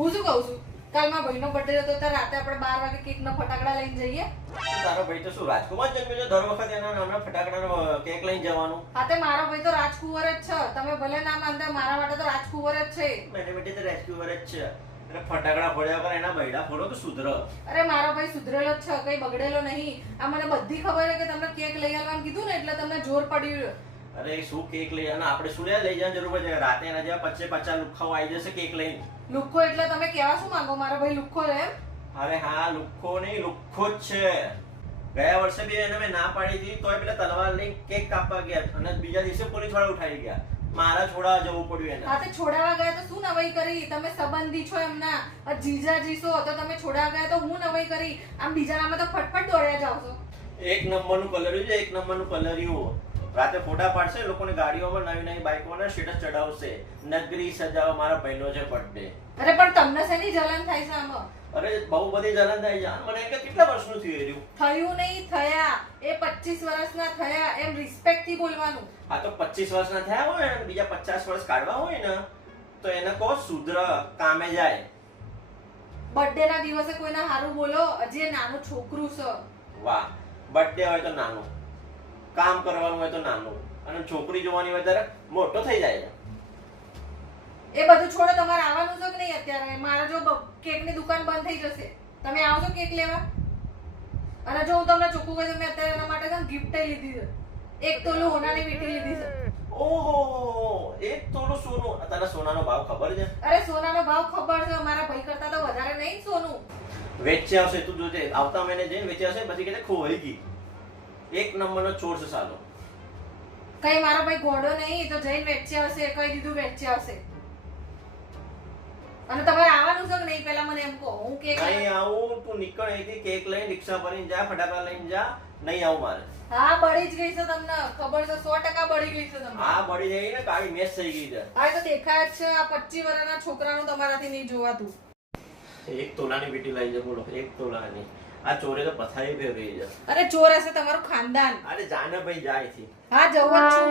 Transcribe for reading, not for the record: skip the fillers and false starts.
હું શું કહું છું, કાલ મારા ભાઈનો બર્થડે હતો ત્યારે રાતે આપણે 12 વાગે કેક ના ફટાકડા લઈને જઈએ. તારો ભાઈ તો શું રાજકુમાર જન્મ્યો છે, દર વખતે એના નામના ફટાકડાનો કેક લઈને જવાનું? હા તે મારો ભાઈ તો રાજકુંવર જ છે, તમે ભલે ના માનતા, મારા માટે તો રાજકુંવર જ છે. મને બેટી તો રાજકુમાર જ છે. અને ફટાકડા ફોડ્યા વગર એના બૈડા ફોડો તો સુધર. અરે મારો ભાઈ સુધરેલો જ છે, કઈ બગડેલો નહીં. આ મને બધી ખબર છે કે તમને કેક લઈ આવવાનું કીધું ને એટલે તમને જોર પડ્યું. અરે શું કેક લઈ જવાના, આપણે શું લઈ જવાની જરૂર પડે? રાતે એના જેવા 50 લુખ્ખાઓ આવી જશે કેક લઈને. લુખ્ખો એટલે તમે કેવા શું માંગો? મારો ભાઈ લુખ્ખો છે એમ? અરે હા, લુખ્ખો નહીં, લુખ્ખો જ છે. ગયા વર્ષે બી એને મેં ના પાડી હતી તોય પેલા તલવાર લઈને કેક કાપવા ગયા અને બીજા દિવસે પોલીસ વાળા ઉઠાઈ ગયા. મારા છોડાવવા જવું પડ્યું એને. હા તે છોડાવવા ગયા તો શું નવાઈ કરી? તમે સંબંધી છો એમના, જીજાજી છો તો તમે છોડાવવા ગયા તો હું નવાઈ કરી? આમ બીજાનામાં તો ફટફટ દોડ્યા જાવ છો. એક નંબરનું કલર્યું છે, એક નંબરનું કલર્યું. રાતે ફોટા પાડશે, લોકોને ગાડીઓમાં નવી નવી બાઇકોના સ્ટેટસ ચડાવશે, નગરી સજાવવા મારા ભાઈનો છે બર્થડે. અરે પણ તમને શેની જલન થાય છે આમાં? અરે બહુ બધી જલન થાય છે. મને એમ કે કેટલા વર્ષનું થયું રહ્યું? થયું નહીં, થયા. એ 25 વર્ષના થયા, એમ રિસ્પેક્ટ થી બોલવાનું. આ તો 25 વર્ષના થયા હોય ને બીજા 50 વર્ષ કાઢવા હોય ને તો એને કહો શુદ્ર, કામે જાય. બર્થડે ના દિવસે કોઈને હારું બોલો, હજી એ નાનું છોકરું છે. વાહ, બર્થડે હોય તો નાનું, કામ કરવાનું હોય તો નાનું, અને છોકરી જોવાની હોય ત્યારે મોટો થઈ જાય. એ બધું છોડો, તમારે આવવાનું છે કે નહીં અત્યારે? મારા જો કેક ની દુકાન બંધ થઈ જશે, તમે આવશો કેક લેવા? અને જો હું તમને ચોખ્ખું કહું, મેં અત્યારે એના માટે ગિફ્ટ લીધી છે. 1 તોલું હોનાની વીંટી લીધી છે. ઓહો, 1 તોલું સોનું. તને સોનાનો ભાવ ખબર છે? અરે સોનાનો ભાવ ખબર છે, મારા ભાઈ કરતા તો વધારે નહીં સોનું. વેચી આવશે, તું જોજે. આવતા મહિને જઈને વેચી આવશે, પછી કે ખોવાઈ ગઈ. એક નંબરનો ચોર છે સાલો. કઈ મારો ભાઈ ગોડો નહીં, તો જઈને વેચી આવશે. કઈ દીધું વેચી આવશે. અને તમારે આવવાનું છે કે નહીં પહેલા મને એમ કહો. હું કેક નહીં આવું, તું નીકળ અહીંથી. કેક લઈને રિક્ષા ભરીને જા, ફટાકડા લઈને જા. નહીં આવું મારે. હા બળી જ ગઈ છે, તમને ખબર છે? 100% બળી ગઈ છે તમને. આ બળી જાય ને, કાળી મેચ થઈ ગઈ છે. હા તો દેખાય જ છે. આ 25 વર્ષના છોકરાનું તમારાથી નહીં જોવાતું. 1 તોલાની વીંટી લઈ જા, બોલો. 1 તોલાની. આ ચોરે તો પથારી ફેરવી છે. અરે ચોર હશે તમારું ખાનદાન. અરે જાને ભાઈ જાય છે. હા જવું જ છું.